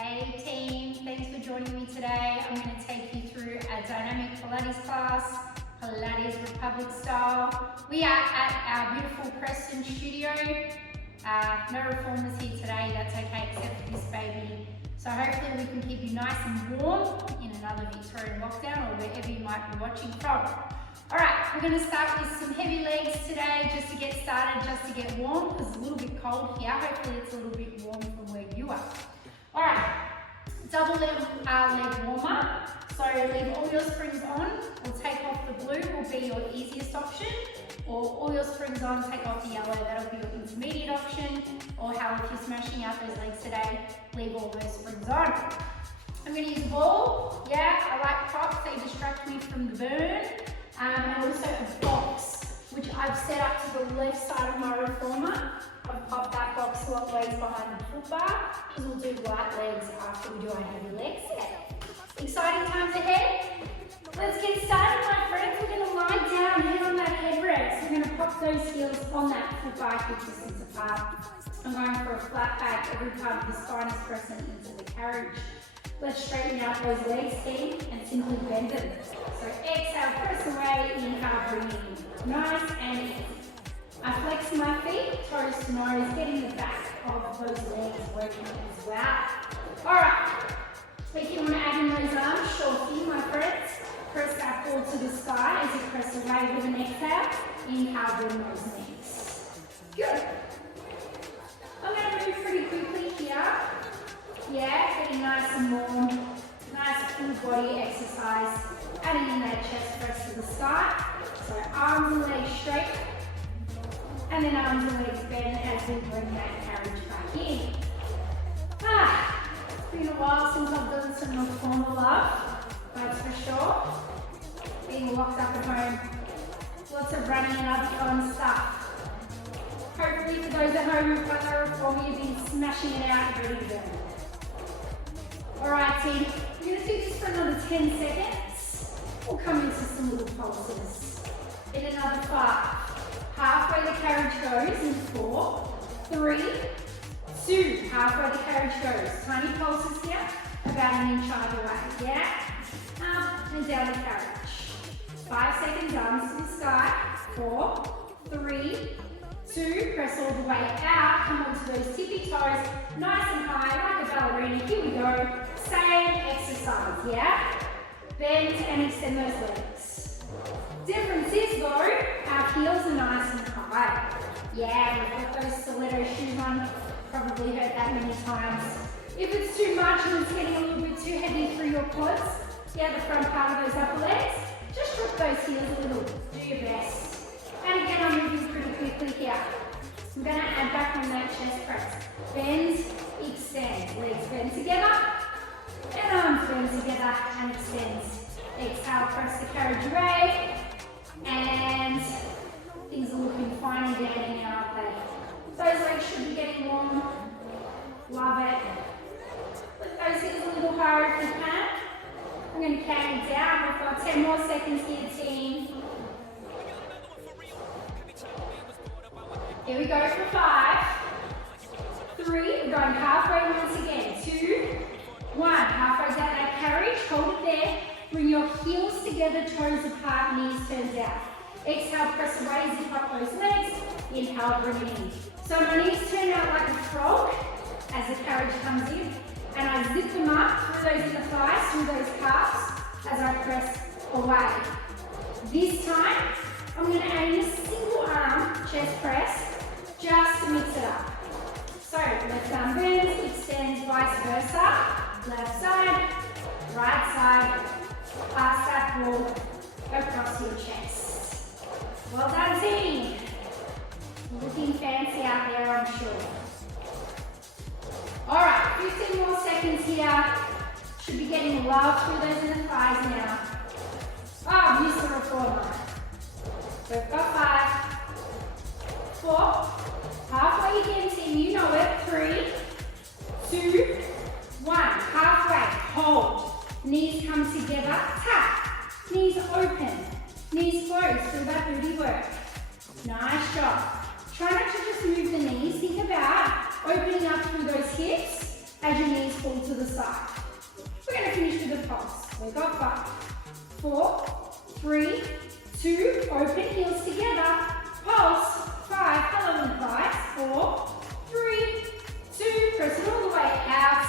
Hey team, thanks for joining me today. I'm going to take you through a dynamic Pilates class, Pilates Republic style. We are at our beautiful Preston studio. No reformers here today, that's okay, except for this baby. So hopefully we can keep you nice and warm in another Victorian lockdown or wherever you might be watching from. Alright, we're going to start with some heavy legs today just to get started, just to get warm because it's a little bit cold here. Hopefully it's a little bit warm from where you are. Alright, double leg warmer. So leave all your springs on, or take off the blue will be your easiest option, or all your springs on, take off the yellow, that'll be your intermediate option, or how if you're smashing out those legs today, leave all those springs on. I'm going to use a ball, I like props, they distract me from the burn, and also a box, which I've set up to the left side of my reformer. I've popped that box long ways behind the foot bar, because we'll do light legs after we do our heavy leg set. Exciting times ahead. Let's get started, my friends. We're going to lie down, head on that head rest. We're going to pop those heels on that foot bar hip distance apart. I'm going for a flat back. Every part of the spine is pressing into the carriage. Let's straighten out those legs, team, and simply bend them. So exhale, press away, inhale, bring in. Nice and easy. I flex my feet, toes to nose, getting the back of those legs working as well. Alright, if you want to add in those arms, sure thing, my friends. Press that ball to the sky as you press away with an exhale. Inhale, bring those knees. Good. I'm going to move pretty quickly here. Getting nice and warm. Nice full body exercise. Adding in that chest press to the sky. So arms and legs straight. And then arms and legs bend as we bring that carriage back in. It's been a while since I've done some reformer love, that's for sure. Being locked up at home, lots of running and other fun stuff. Hopefully for those at home who've got their reformer, you've been smashing it out ready to go. Alright team, we're going to do this for another 10 seconds. We'll come into some little pulses. In another 5. Halfway the carriage goes in 4, 3, 2. Halfway the carriage goes. Tiny pulses here, about an inch either way. Up and down the carriage. 5 seconds, arms to the sky. 4, 3, 2. Press all the way out. Come onto those tippy toes, nice and high, like a ballerina. Here we go. Same exercise, Bend and extend those legs. Difference is though, our heels are nice and high. We've got those stiletto shoes on. Probably heard that many times. If it's too much and it's getting a little bit too heavy through your quads, the front part of those upper legs, just drop those heels a little. Do your best. And again, I'm moving pretty quickly here. I'm going to add back on that chest press. Bend, extend. Legs bend together, and arms bend together and extend. Exhale, press the carriage away, and things are looking fine and dandy now, aren't they? Those legs should be getting warm. Love it. Lift those hips a little higher if you can. I'm going to count it down. We've got 10 more seconds here, team. Here we go for 5, 3, we're going halfway once again. 2, 1. Halfway down that carriage, hold it there. Bring your heels together, toes apart, knees turned down. Exhale, press away, zip up those legs. Inhale, bring it in. So my knees turn out like a frog as the carriage comes in. And I zip them up through those inner thighs, through those calves, as I press away. This time, I'm going to add in a single arm chest press, just to mix it up. So, left arm bends, extends, vice versa. Left side, right side. Pass that ball across your chest. Well done, team. Looking fancy out there, I'm sure. Alright, 15 more seconds here. Should be getting love through those inner thighs now. I've used the reformer. So we've got 5, 4, halfway again, team, you know it. 3, 2, 1. Halfway, hold. Knees come together, tap. Knees open. Knees close, do that booty work. Nice job. Try not to just move the knees. Think about opening up through those hips as your knees fall to the side. 4, 3, 2, open heels together, pulse, 5, follow the thighs, 4, 3, 2, press it all the way out,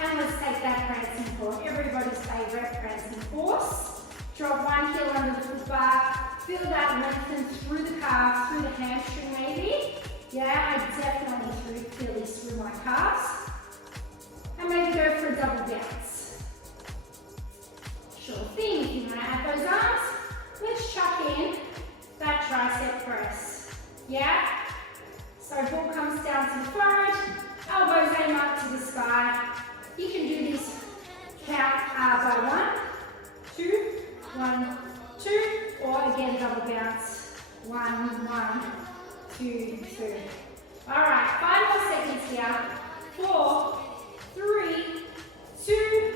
and let's take that prancing force, everybody's favourite prancing force. Drop one heel under the foot bar, feel that lengthen through the calf, through the hamstring maybe. Yeah, I definitely feel this through my calves. And maybe go for a double bounce. Sure thing, if you want to add those arms, let's chuck in that tricep press. Yeah? So ball comes down to the forehead, elbows aim up to the sky. You can do this count by 1, 2, 1, 2, or again double bounce. 1, 1, 2, 2. Alright, 5 more seconds here. 4, 3, 2,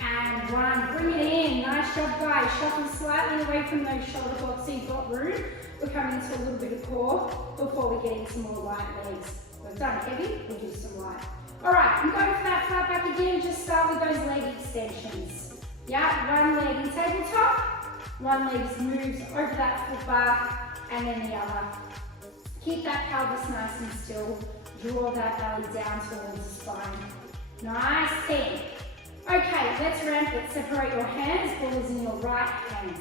and 1. Bring it in. Nice job, guys. Shuffle slightly away from those shoulder blocks so you've got room. We're coming into a little bit of core before we get into more light legs. We've done heavy, we'll do some light. Alright, I'm going for that flat back again. Just start with those leg extensions. Yeah, one leg in tabletop, one leg moves over that foot bar, and then the other. Keep that pelvis nice and still. Draw that belly down towards the spine. Nice thing. Okay, let's ramp it. Separate your hands. Ball is in your right hand.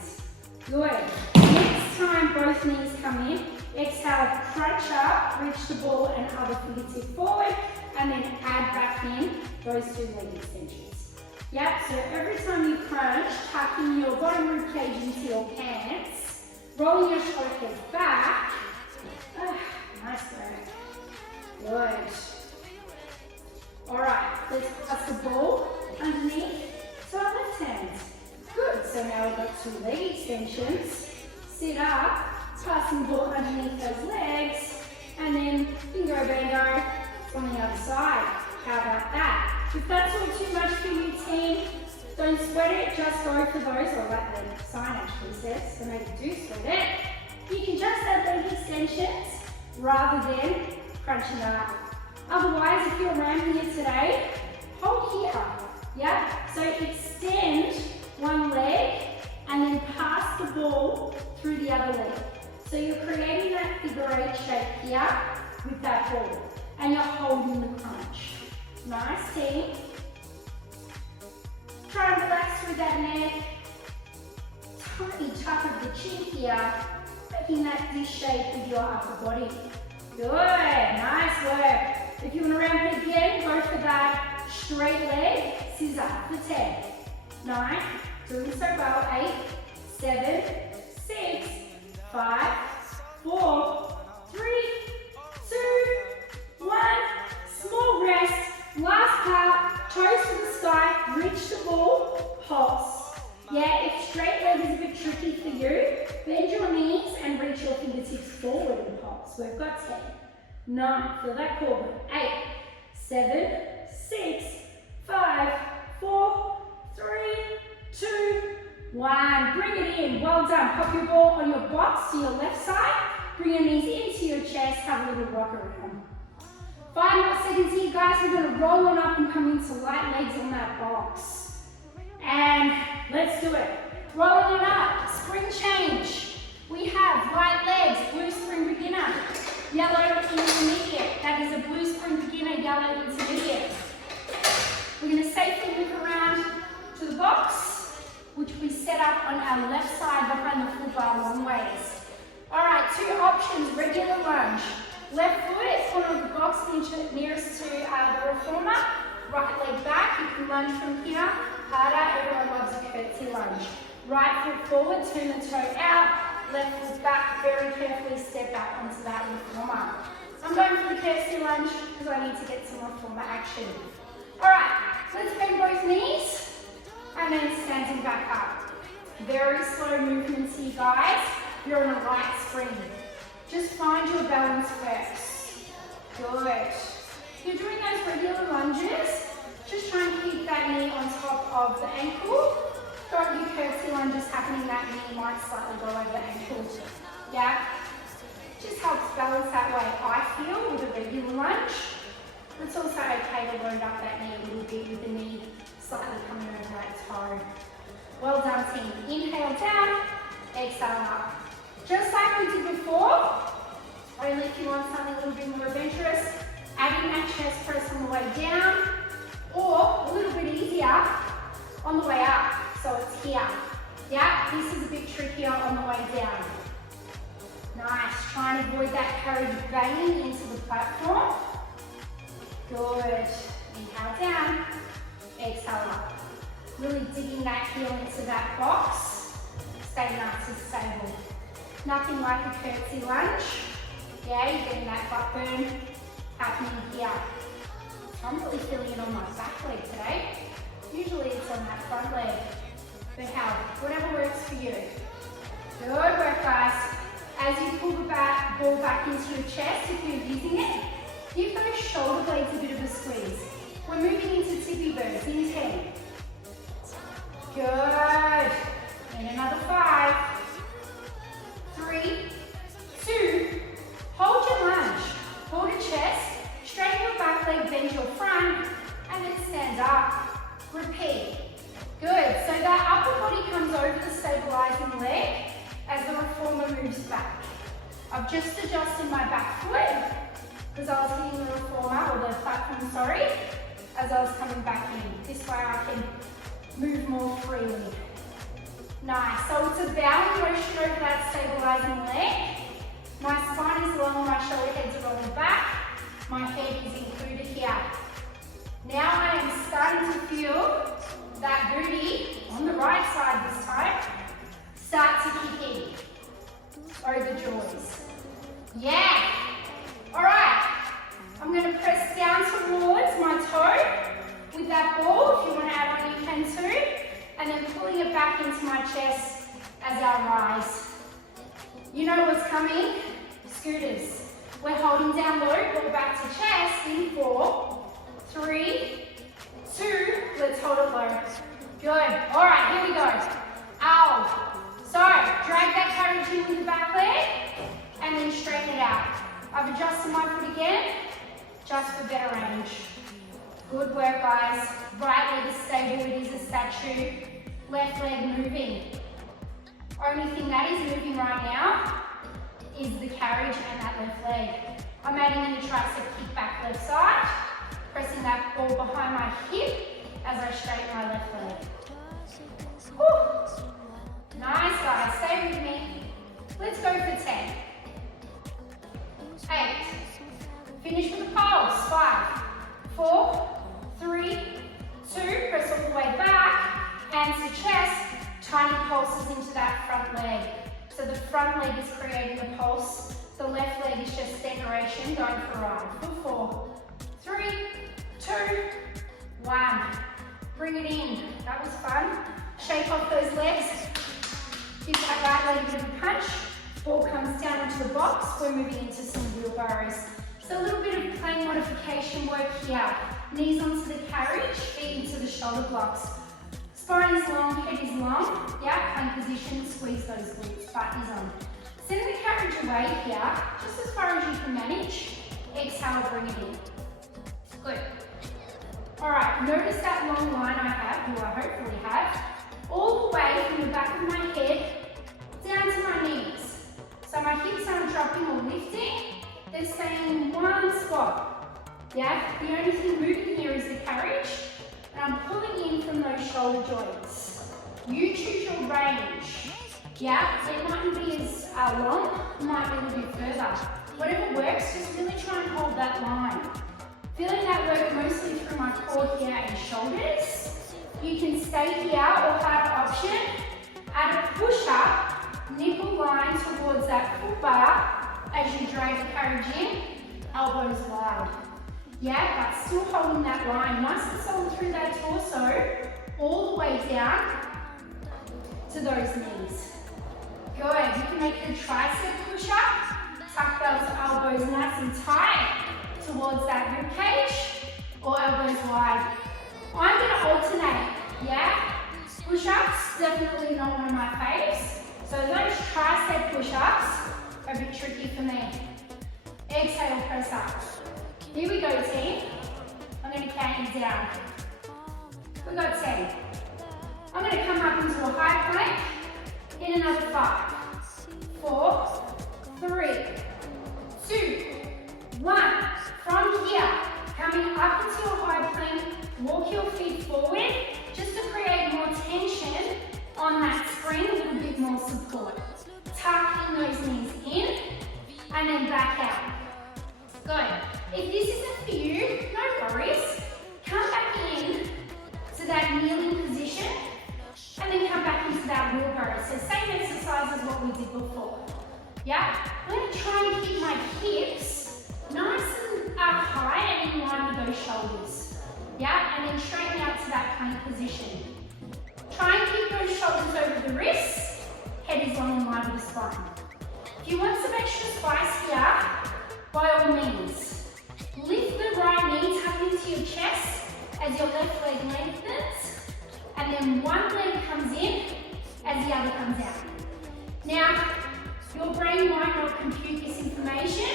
Good. Next time both knees come in, exhale, crunch up, reach the ball and other fingertip forward, and then add back in those 2 leg extensions. Yep, so every time you crunch, tucking your bottom rib cage into your pants, rolling your shoulders back. Nice work. Good. Alright, let's pass the ball underneath to our left hand. Good, so now we've got 2 leg extensions. Sit up, passing the ball underneath those legs, and then bingo bango on the other side. How about that? If that's all too much for your team, don't sweat it, just go for those, or like the sign actually says, so maybe do sweat it. You can just add leg extensions rather than crunching up. Otherwise, if you're ramping it today, hold here. Yeah? So extend one leg and then pass the ball through the other leg. So you're creating that figure 8 shape here with that ball. And you're holding the crunch. Nice team. Try and relax through that neck. Tiny tuck of the chin here, making that this shape with your upper body. Good, nice work. If you want to ramp it again, go for that straight leg, scissor for 10. 9, doing so well, 8, 7, 6, 5, 4, 3, 2, 1. Small rest, last part, toes to the sky, reach the ball, pulse. Yeah, if straight leg is a bit tricky for you, bend your knees and reach your fingertips forward and pulse. We've got 10, 9, feel that core, 8, 7, 6, 5, 4, 3, 2, 1. Bring it in, well done. Pop your ball on your box to your left side, bring your knees into your chest, have a little rock around. 5 more seconds here, guys. We're going to roll on up and come into light legs on that box. And let's do it. Rolling on up, spring change. We have light legs, blue spring beginner, yellow intermediate. That is a blue spring beginner, yellow intermediate. We're going to safely move around to the box, which we set up on our left side behind the full bar long ways. All right, 2 options, regular lunge. Left foot, corner of the box nearest to the reformer. Right leg back, you can lunge from here. Harder, everyone loves a curtsy lunge. Right foot forward, turn the toe out. Left foot back, very carefully step back onto that reformer. I'm going for the curtsy lunge because I need to get some reformer action. Alright, let's bend both knees and then standing back up. Very slow movements here, guys. You're on a light spring. Just find your balance first. Good. If you're doing those regular lunges, just try and keep that knee on top of the ankle. Don't do curtsy lunges happening, that knee might slightly go over the ankle. Yeah? Just helps balance that way, I feel, with a regular lunge. It's also okay to load up that knee a little bit with the knee slightly coming over that toe. Well done, team. Inhale down, exhale up. Just like we did before, only if you want something a little bit more adventurous, adding that chest press on the way down, or a little bit easier on the way up. So it's here. Yeah, this is a bit trickier on the way down. Nice. Try and avoid that carriage banging into the platform. Good. Inhale down, exhale up. Really digging that heel into that box. Stay nice and stable. Nothing like a curtsy lunge. Yeah, you're getting that butt burn happening here. I'm really feeling it on my back leg today. Usually it's on that front leg. But how? Whatever works for you. Good work, guys. As you pull the ball back into your chest, if you're using it, give those shoulder blades a bit of a squeeze. We're moving into Tippy Bones in 10. Good. And another 5, 3, 2. Hold your lunge. Hold your chest. Straighten your back leg, bend your front, and then stand up. Repeat. Good. So that upper body comes over the stabilizing leg as the reformer moves back. I've just adjusted my back foot because I was hitting the reformer, or the platform, sorry, as I was coming back in. This way I can move more freely. Nice. So it's a bowing motion over that stabilizing leg. My spine is long, my shoulder heads are rolling back. My head is included here. Now I am starting to feel that booty on the right side this time start to kick in. Over the jaws. Yeah. All right. I'm going to press down towards my toe with that ball. If you want to add on, you can too. And then pulling it back into my chest as I rise. You know what's coming? Scooters. We're holding down low, pull back to chest in 4, 3, 2. Let's hold it low. Good. All right, here we go. Ow. So, drag that carriage in with the back leg and then straighten it out. I've adjusted my foot again, just for better range. Good work, guys. Right leg is stable, it is a statue. Left leg moving. Only thing that is moving right now is the carriage and that left leg. I'm adding in the tricep kick back left side, pressing that ball behind my hip as I straighten my left leg. Whew. Nice, guys. Stay with me. Let's go for 10. 8. Finish with the pulse. 5, 4, 3, 2. Press all the way back. Hands to chest. Tiny pulses into that front leg. So the front leg is creating the pulse. The left leg is just decoration going for a ride. For 4, 3, 2, 1. Bring it in. That was fun. Shake off those legs. Give that right leg a bit of a punch. Ball comes down into the box. We're moving into some wheelbarrows. So a little bit of plane modification work here. Knees onto the carriage, feet into the shoulder blocks. Spine is long, head is long. Yeah, plank position, squeeze those glutes, butt is on. Send the carriage away here, just as far as you can manage. Exhale, bring it in. Good. All right, notice that long line I have, or I hopefully have, all the way from the back of my head down to my knees. So my hips aren't dropping or lifting, they're staying in one spot. Yeah, the only thing moving here is the carriage, and I'm pulling in from those shoulder joints. You choose your range. Yeah, it mightn't be as long, it might be a little bit further. Whatever works, just really try and hold that line. Feeling that work mostly through my core here and shoulders. You can stay here or harder option. Add a push-up, nipple line towards that full bar as you drag the carriage in, elbows wide. Yeah, but still holding that line, nice and solid through that torso, all the way down to those knees. Good, you can make the tricep push-up, tuck those elbows nice and tight towards that rib cage, or elbows wide. I'm gonna alternate, yeah? Push-ups, definitely not one of my faves. So those tricep push-ups are a bit tricky for me. Exhale, press up. Here we go, team. I'm gonna count you down. We got 10, I'm going to come up into a high plank in another 5, 4, 3, 2, 1. From here, coming up into a high plank, walk your feet forward just to create more tension on that spring, a little bit more support. Tucking those knees in and then back out. Good. If this isn't for you, no worries. Come back in to that kneeling position and then come back into that wheelbarrow. So same exercise as what we did before. Yeah? I'm going to try and keep my hips nice and high and in line with those shoulders. Yeah? And then straighten out to that plank position. Try and keep those shoulders over the wrists. Head is long in line with the spine. If you want some extra spice here, by all means, lift the right knee, tuck into your chest as your left leg lengthens, and then one leg comes in as the other comes out. Now, your brain might not compute this information,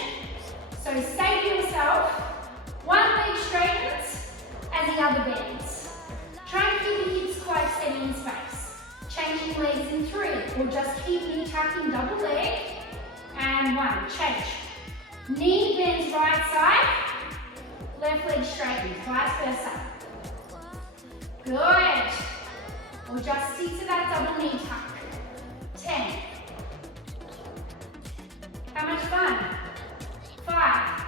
so say to yourself, one leg straightens as the other bends. Try and keep the hips quite steady in space. Changing legs in 3, or just keep knee tucking double leg, and 1, change. Knee bends right side, left leg straightens, vice versa. Good. Or just stick to that double knee tuck. 10. How much fun? 5,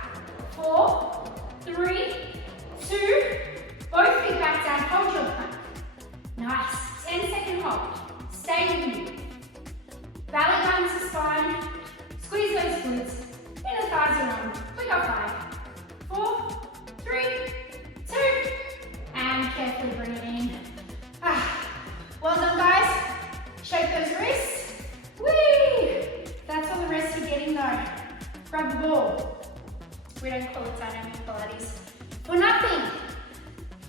4, 3, 2, both feet back down, hold your plank. Nice, 10-second hold. Stay with you. Belly down to spine, squeeze those glutes, inner thighs around. We got 5, 4, 3, 2, and carefully bring it in. Well done, guys. Shake those wrists. Whee! That's all the rest you're getting though. Grab the ball. We don't call it dynamic Pilates for nothing.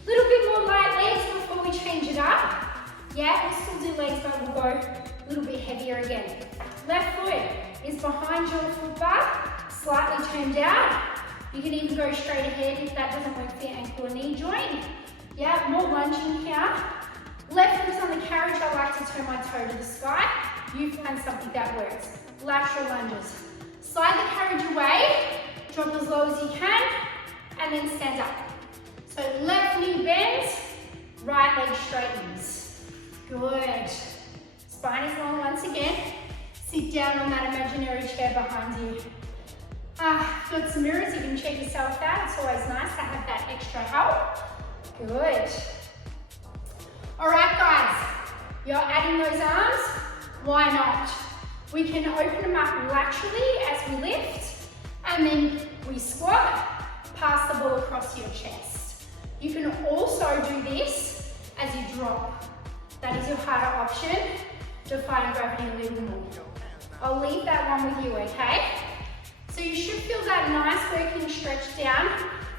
Little bit more light legs before we change it up. Yeah, we'll still do legs, but we'll go a little bit heavier again. Left foot is behind your foot bar, slightly turned out. You can even go straight ahead if that doesn't work for your ankle or knee joint. Yeah, more lunging here. Left foot's on the carriage. I like to turn my toe to the sky. You find something that works. Lateral lunges. Slide the carriage away, drop as low as you can, and then stand up. So left knee bends, right leg straightens. Good. Spine is long once again. Sit down on that imaginary chair behind you. Got some mirrors, you can check yourself out. It's always nice to have that extra help. Good. All right, guys, you're adding those arms. Why not? We can open them up laterally as we lift, and then we squat, pass the ball across your chest. You can also do this as you drop. That is your harder option. Defying gravity a little more. I'll leave that one with you, okay? So you should feel that nice working stretch down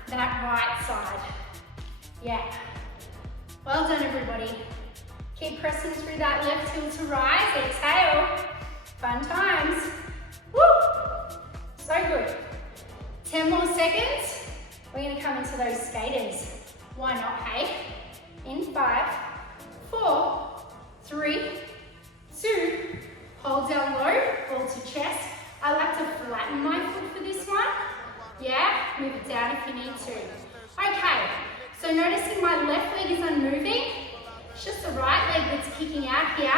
that right side. Yeah. Well done, everybody. Keep pressing through that left heel to rise. Exhale. Fun times. Woo! So good. 10 more seconds. We're going to come into those skaters. Why not, hey? In 5, 4, 3, 2, hold down low, ball to chest. I like to flatten my foot for this one. Yeah, move it down if you need to. Okay, so noticing my left leg is unmoving. It's just the right leg that's kicking out here,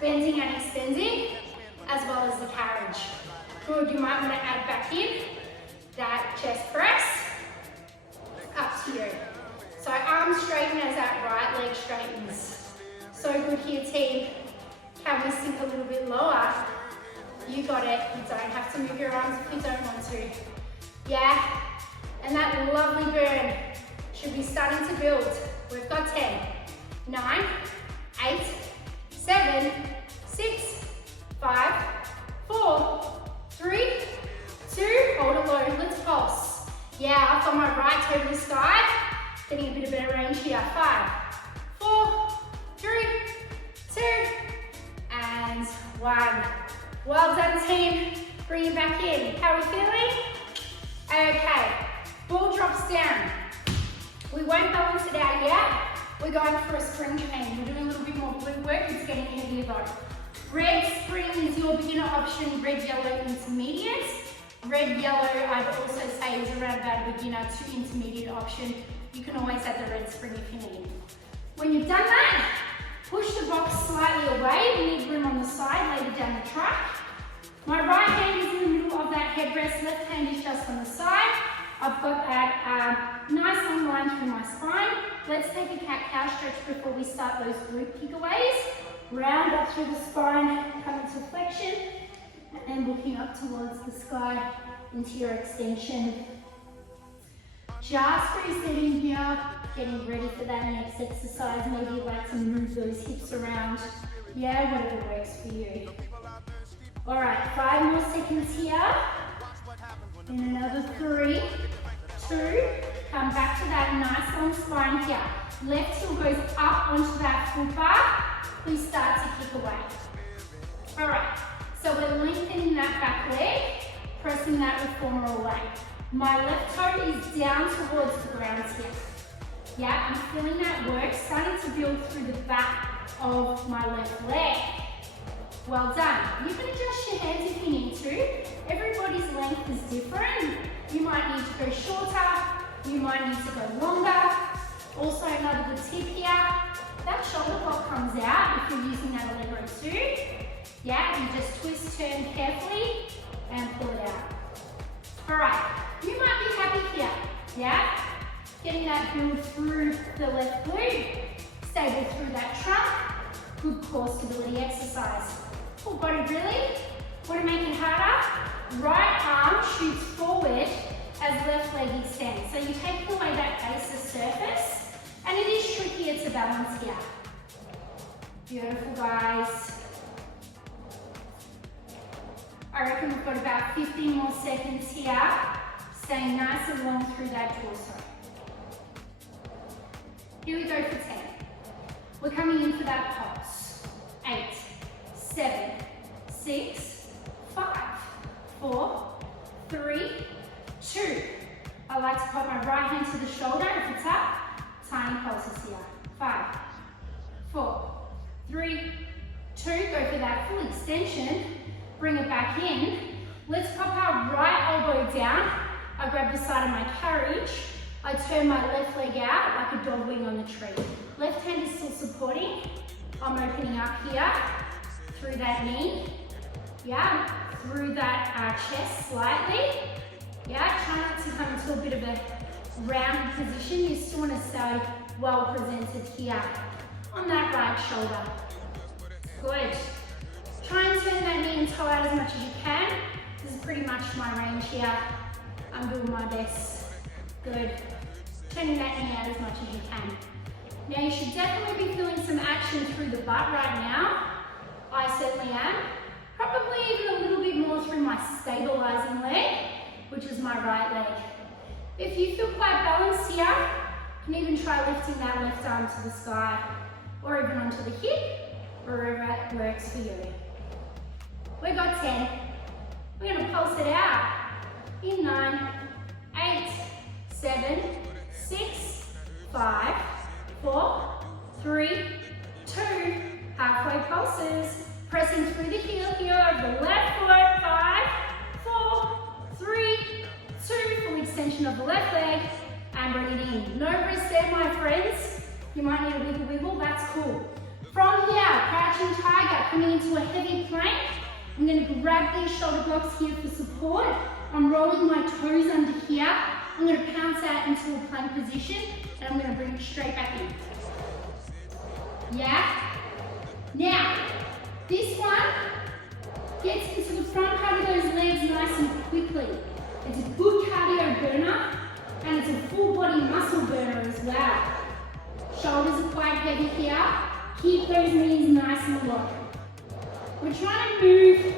bending and extending, as well as the carriage. Good, you might want to add back in that chest press. Up to you. So arms straighten as that right leg straightens. So good here, team. Can we sink a little bit lower? You got it. You don't have to move your arms if you don't want to. Yeah? And that lovely burn should be starting to build. We've got 10, 9, 8, 7, 6, 5, 4, 3, 2, hold it low. Let's pulse. Yeah, up on my right toe to the sky. Getting a bit of better range here. 5, 4, 3, 2, and 1. Well done, team. Bring it back in. How are we feeling? Okay, ball drops down. We won't balance it out yet. we're going for a spring chain. We're doing a little bit more glute work, it's getting heavier though. Red spring is your beginner option, red, yellow, intermediate. Red, yellow, I'd also say is around about a beginner to intermediate option. You can always add the red spring if you need. When you've done that, push the box slightly away. We need room on the side, lay it down the track. My right hand is in the middle of that headrest, left hand is just on the side. I've got that nice long line through my spine. Let's take a cat-cow stretch before we start those glute kickaways. Round up through the spine, come into flexion, and then looking up towards the sky into your extension. Just resetting here, getting ready for that next exercise. Maybe you'd like to move those hips around. Yeah, whatever works for you. All right, 5 more seconds here. And another 3, 2, come back to that nice long spine here. Left heel goes up onto that foot bar. Please start to kick away. All right, so we're lengthening that back leg, pressing that reformer away. My left toe is down towards the ground here. Yeah, I'm feeling that work starting to build through the back of my left leg. Well done. You can adjust your hands if you need to. Everybody's length is different. You might need to go shorter, you might need to go longer. Also, another good tip here, that shoulder block comes out if you're using that Allegro too. Yeah, you just twist, turn carefully, and pull it out. All right, you might be happy here, yeah? Getting that build through the left glute, stable through that trunk, good core stability exercise. Full body really, want to make it harder? Right arm shoots forward as left leg extends. So you're taking away that base of surface, and it is trickier to balance here. Beautiful, guys. I reckon we've got about 15 more seconds here. Staying nice and long through that torso. Here we go for 10. We're coming in for that pulse. 8, 7, 6, 5, 4, 3, 2. I like to put my right hand to the shoulder if it's up. Tiny pulses here. 5, 4, 3, 2. Go for that full extension. Bring it back in. Let's pop our right elbow down. I grab the side of my carriage. I turn my left leg out like a dog wing on the tree. Left hand is still supporting. I'm opening up here through that knee. Yeah, through that chest slightly. Yeah, try not to come into a bit of a round position. You still want to stay well presented here on that right shoulder. Good. Try and turn that knee and toe out as much as you can. This is pretty much my range here. I'm doing my best. Good. Turning that knee out as much as you can. Now you should definitely be feeling some action through the butt right now. I certainly am. Probably even a little bit more through my stabilizing leg, which is my right leg. If you feel quite balanced here, you can even try lifting that left arm to the sky or even onto the hip, wherever it works for you. We got 10. We're going to pulse it out in 9, 8, 7, 6, 5, 4, 3, 2, halfway pulses. Pressing through the heel here of the left foot. 5, 4, 3, 2, full extension of the left leg, and bring it in. No wrist there, my friends. You might need a wiggle wiggle, that's cool. From here, crouching tiger, coming into a heavy plank. I'm going to grab these shoulder blocks here for support. I'm rolling my toes under here. I'm going to pounce out into a plank position, and I'm going to bring it straight back in. Yeah? Now, this one gets into the front part of those legs nice and quickly. It's a good cardio burner, and it's a full body muscle burner as well. Shoulders are quite heavy here. Keep those knees nice and low. We're trying to move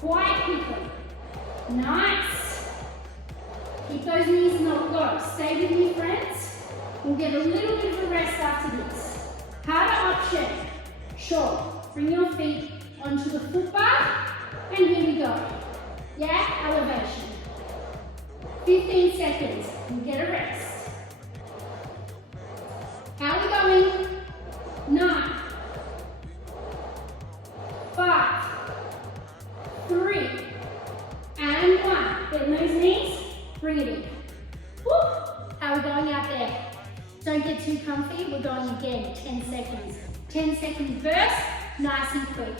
quite quickly. Nice. Keep those knees not low. Stay with me, friends. We'll get a little bit of a rest after this. Harder option. Sure. Bring your feet onto the foot bar, and here we go. Yeah, elevation. 15 seconds, and get a rest. How are we going? Don't get too comfy. We're going again, 10 seconds. 10 seconds burst, nice and quick.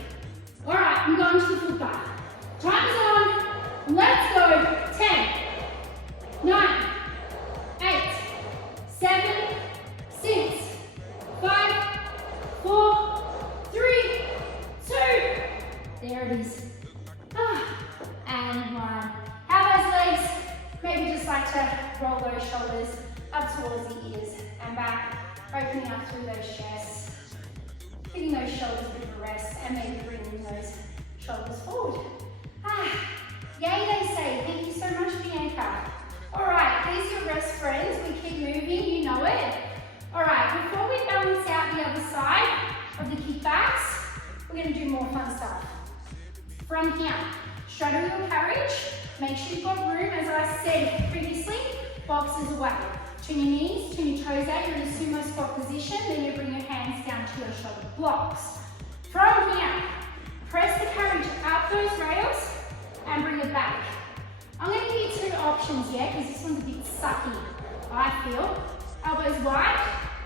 All right, I'm going to the foot bar. Time is on. Let's go. 10, 9, 8, 7, 6, 5, 4, 3, 2. There it is. And 1. How those legs? Maybe just like to roll those shoulders up towards the ears and back, opening up through those chests, giving those shoulders a bit of a rest, and maybe bringing those shoulders forward. Yay, they say. Thank you so much, Bianca. All right, there's your rest, friends. We keep moving, you know it. All right, before we balance out the other side of the kickbacks, we're going to do more fun stuff. From here, straddle your carriage. Make sure you've got room, as I said previously, boxes away. Turn your knees, turn your toes out, you're in a sumo squat position, then you bring your hands down to your shoulder blocks. From here, press the carriage up those rails and bring it back. I'm going to give you 2 options yet, because this one's a bit sucky, I feel. Elbows wide,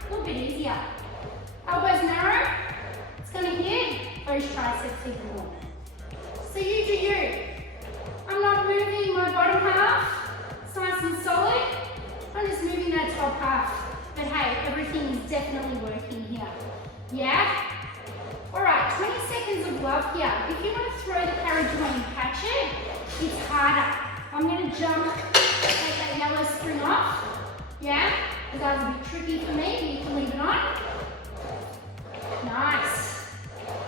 a little bit easier. Elbows narrow, it's going to hit those triceps even more. So you do you. I'm not moving my bottom half, it's nice and solid. I'm just moving that top half. But hey, everything is definitely working here. Yeah? Alright, 20 seconds of love here. If you want to throw the carriage when you catch it, it's harder. I'm going to jump, take that yellow spring off. Yeah? That was a bit tricky for me, but you can leave it on. Nice.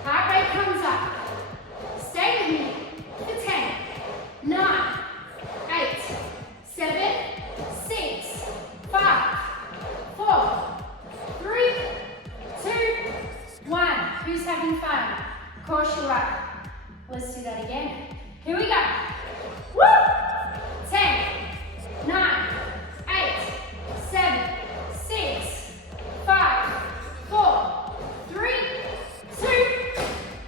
Heart rate comes up. Stay with me for 10, 9, 8, 7, 6, 5, 4, 3, 2, 1. Who's having fun? Of course you are. Let's do that again. Here we go. Woo! 10, 9, 8, 7, 6, 5, 4, 3, 2.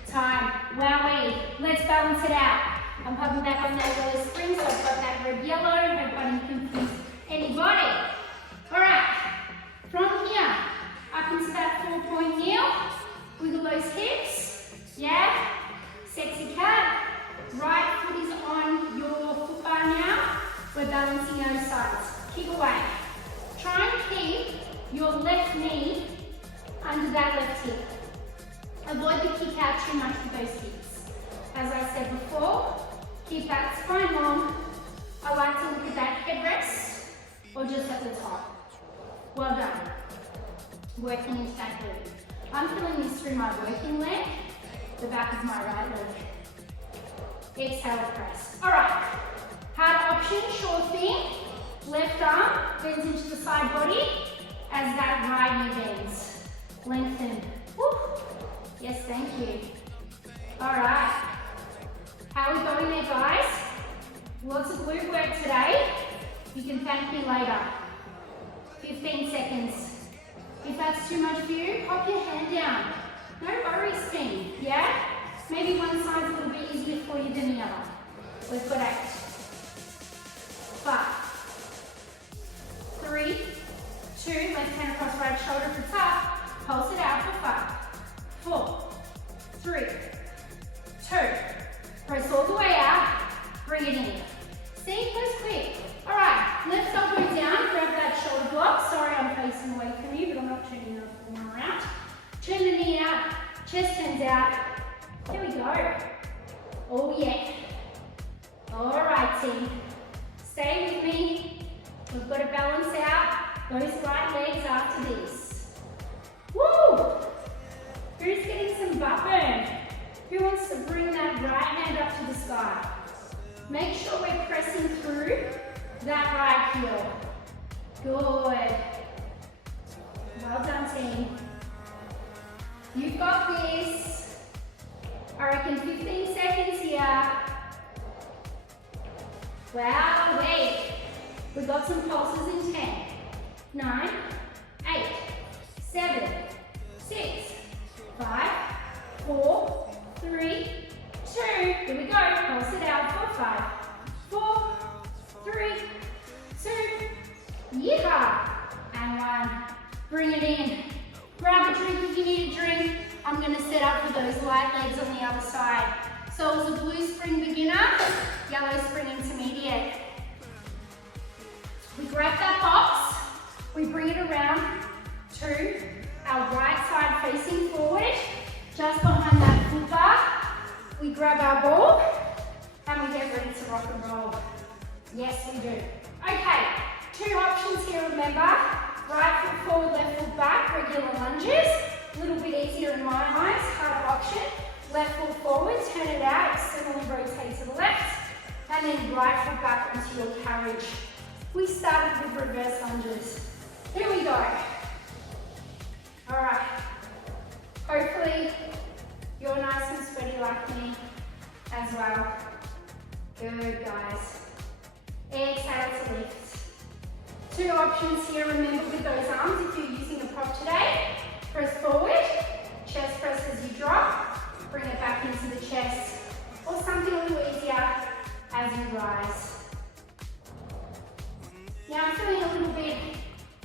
Time. Wowee. Let's balance it out. I'm popping back on that yellow spring, so I've got that red yellow. Hope I didn't confuse anybody. Alright, from here, up into that 4-point kneel. Wiggle those hips. Yeah? Sexy cat. Right foot is on your foot bar now. We're balancing those sides. Kick away. Try and keep your left knee under that left hip. Avoid the kick out too much with those hips. As I said before, keep that spine long. I like to look at that headrest or just at the top. Well done. Working into that glute. I'm feeling this through my working leg, the back of my right leg. Exhale, press. All right. Hard option, sure thing. Left arm bends into the side body as that right knee bends. Lengthen. Woo. Yes, thank you. All right. How are we going there, guys? Lots of glute work today. You can thank me later. 15 seconds. If that's too much for you, pop your hand down. No worries, team. Yeah? Maybe one side's a little bit easier for you than the other. We've got 8. 5. 3, 2, left hand across right shoulder for top. Pulse it out for 5. 4, 3, 2. Press all the way out. Bring it in. See, it goes quick. All right, left elbow down. Grab that shoulder block. Sorry, I'm facing away from you, but I'm not turning the arm around. Turn the knee out. Chest turns out. Here we go. Oh yeah. All right, team. Stay with me. We've got to balance out those right legs after this. Woo! Who's getting some butt burn? Who wants to bring that right hand up to the sky? Make sure we're pressing through that right heel. Good. Well done, team. You've got this. I reckon 15 seconds here. Wow, wait. We've got some pulses in 10, 9, 8, 7, 6, 5, 4, 3, 2. Here we go. Pulse it out for 5, 4, 3, 2. Yeehaw. And 1. Bring it in. Grab a drink if you need a drink. I'm going to set up for those light legs on the other side. So it was a blue spring beginner, yellow spring intermediate. We grab that box, we bring it around to our right side facing forward, just behind that foot bar. We grab our ball and we get ready to rock and roll. Yes, we do. Okay, 2 options here, remember. Right foot forward, left foot back, regular lunges. A little bit easier in my eyes, harder option. Left foot forward, turn it out, externally rotate to the left, and then right foot back onto your carriage. We started with reverse lunges. Here we go. All right. Hopefully, you're nice and sweaty like me as well. Good, guys. Exhale to lift. 2 options here, remember, with those arms. If you're using a prop today, press forward, chest press as you drop, bring it back into the chest, or something a little easier as you rise. Now I'm feeling a little bit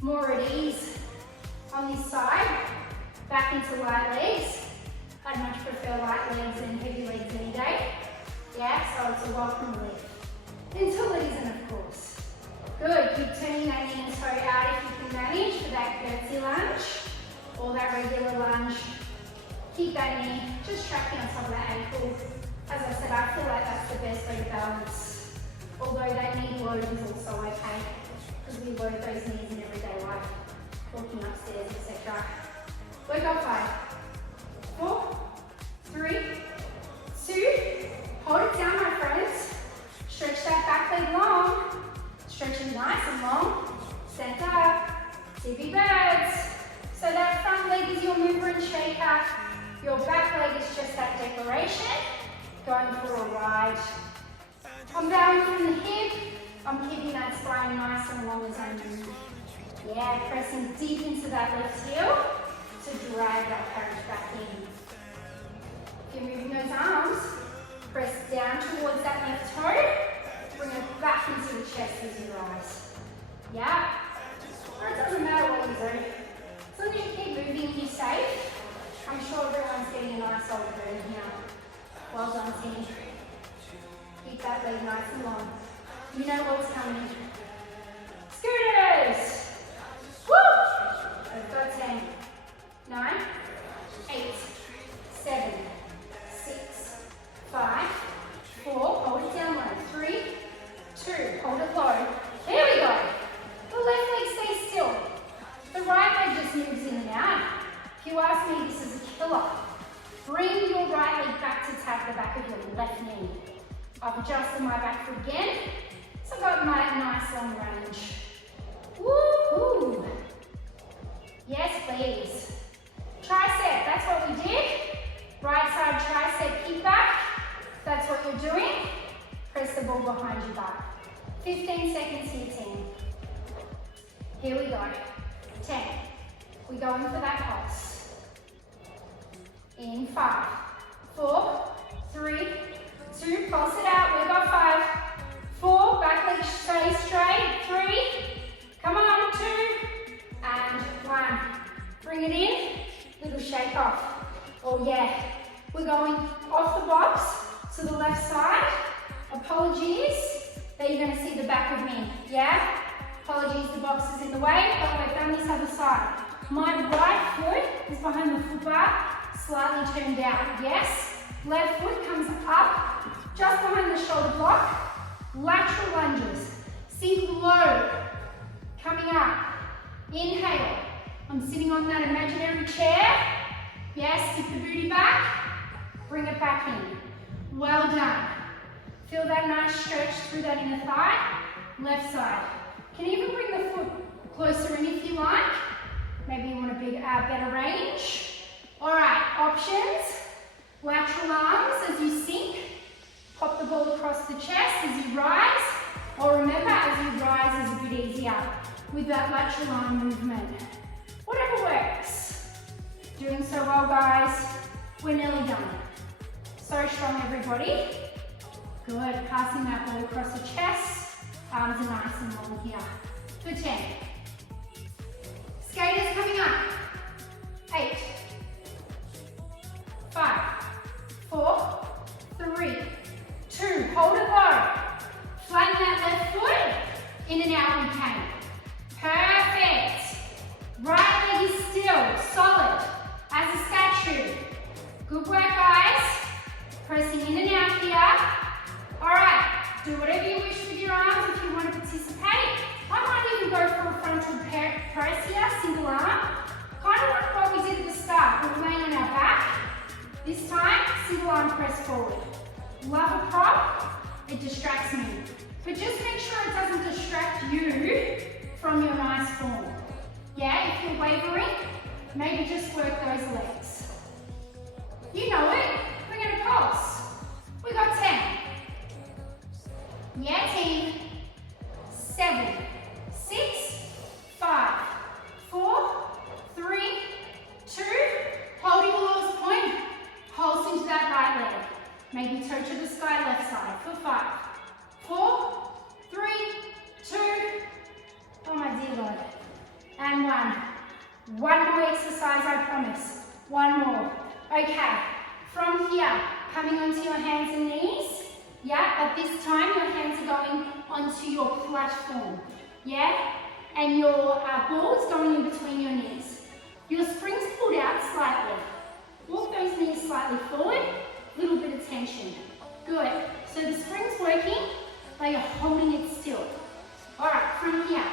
more at ease on this side, back into light legs. I'd much prefer light legs than heavy legs any day. Yeah, so it's a welcome lift. Until it isn't, of course. Good, keep turning that knee and toe out if you can manage for that curtsy lunge or that regular lunge. Keep that knee just tracking on top of that ankle. As I said, I feel like that's the best way to balance. Although that knee load is also okay, because we load those knees in everyday life, walking upstairs, etc. Work up 5, 4, 3, 2, hold it down, my friends. Stretch that back leg long. Stretch it nice and long. Stand up. Tippy Bones. So that front leg is your mover and shaker. Your back leg is just that declaration. Going for a ride. I'm bowing from the hip. I'm keeping that spine nice and long as I move. Yeah, pressing deep into that left heel to drag that carriage back in. If you're moving those arms, press down towards that left toe. Bring it back into the chest as you rise. Yeah? Or it doesn't matter what you do. As long as you keep moving, you're safe. I'm sure everyone's getting a nice old burn here. Well done, team. Keep that leg nice and long. You know what's coming. Scooters! Woo! I've got 10, 9, 8, 7, 6, 5, 4, hold it down low, 3, 2, hold it low. There we go. The left leg stays still. The right leg just moves in and out. If you ask me, this is a killer. Bring your right leg back to tap the back of your left knee. I've adjusted my back foot again, so I've got my nice long range. Woohoo! Yes, please. Tricep, that's what we did. Right side tricep kick back. That's what you're doing. Press the ball behind your back. 15 seconds here, team. Here we go. 10. We go in for that pulse. In 5, 4, 3, 2, pulse it out. We got 5, 4, back leg stay straight. 3, come on, 2, and 1. Bring it in, little shake off. Oh yeah, we're going off the box to the left side. Apologies that you're going to see the back of me, yeah? Apologies, the box is in the way, but we've done this other side. My right foot is behind the foot bar, slightly turned down, yes? Left foot comes up, just behind the shoulder block. Lateral lunges, sink low, coming up. Inhale, I'm sitting on that imaginary chair. Yes, stick the booty back, bring it back in. Well done. Feel that nice stretch through that inner thigh. Left side. Can even bring the foot closer in if you like. Maybe you want a better range. All right, options. Lateral arms as you sink. Pop the ball across the chest as you rise. Or remember, as you rise is a bit easier with that lateral arm movement. Whatever works. Doing so well, guys. We're nearly done. So strong, everybody. Good. Passing that ball across the chest. Arms are nice and long here. For 10. Skaters coming up. Do whatever you wish with your arms if you want to participate. I might even go for a frontal press here, single arm. Kind of like what we did at the start. We're laying on our back. This time, single arm press forward. Love a prop, it distracts me. But just make sure it doesn't distract you from your nice form. Yeah, if you're wavering, maybe just work those legs. You know it, we're gonna pulse. We got 10. Yeah, team. 7, 6, 5, 4, 3, 2, hold your lowest point. Pulse into that right leg. Maybe toe to the sky, left side for 5, 4, 3, 2, oh my dear Lord, and 1. One more exercise, I promise. One more. Okay, from here, coming onto your hands and knees. Yeah, but this time your hands are going onto your platform. Yeah, and your ball is going in between your knees. Your spring's pulled out slightly. Walk those knees slightly forward. Little bit of tension. Good. So the spring's working, but you're holding it still. All right, from here,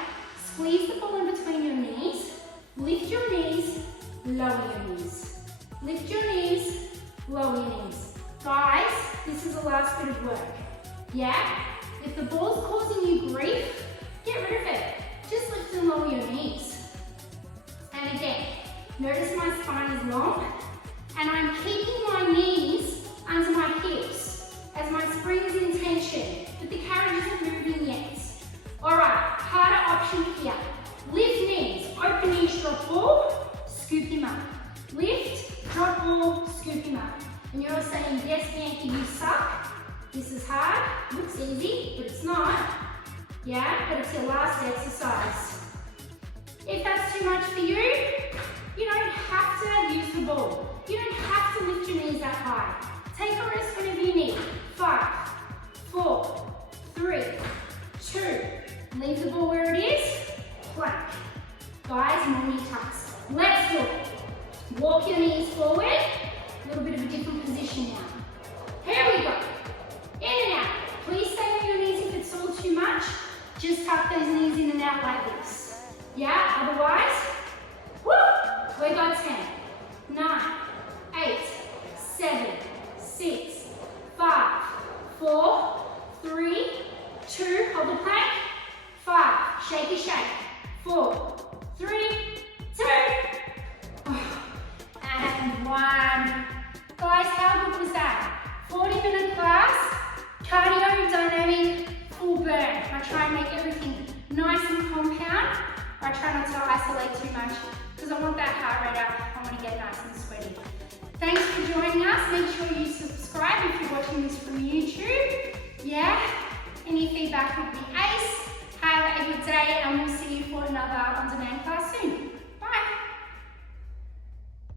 squeeze the ball in between your knees. Lift your knees, lower your knees. Lift your knees, lower your knees. Guys, this is the last bit of work. Yeah? If the ball's causing you grief, get rid of it. Just lift and lower your knees. And again, notice my spine is long, and I'm keeping my knees under my hips as my spring is in tension, but the carriage isn't moving yet. Alright, harder option here. Lift knees, open knees, drop ball, scoop him up. Lift, drop ball, scoop him up. And you're all saying, yes, Bianca, you suck. This is hard, looks easy, but it's not. Yeah, but it's your last exercise. If that's too much for you, you don't have to use the ball. You don't have to lift your knees that high. Take a rest whenever you need. 5, 4, 3, 2. Leave the ball where it is. Plank. Guys, more knee tucks. Let's do it. Walk your knees forward. A little bit of a different position now. Here we go. In and out. Please stay on your knees if it's all too much. Just tuck those knees in and out like this. Yeah, otherwise, woo! We got 10, 9, 8, 7, 6, 5, 4, 3, 2, hold the plank, 5, shaky shake, 4, 3, 2, and 1. Guys, how good was that? 40-minute class, cardio, dynamic, full burn. I try and make everything nice and compound. I try not to isolate too much because I want that heart rate up. I want to get nice and sweaty. Thanks for joining us. Make sure you subscribe if you're watching this from YouTube. Yeah? Any feedback would be ace. Have a good day and we'll see you for another on-demand class soon.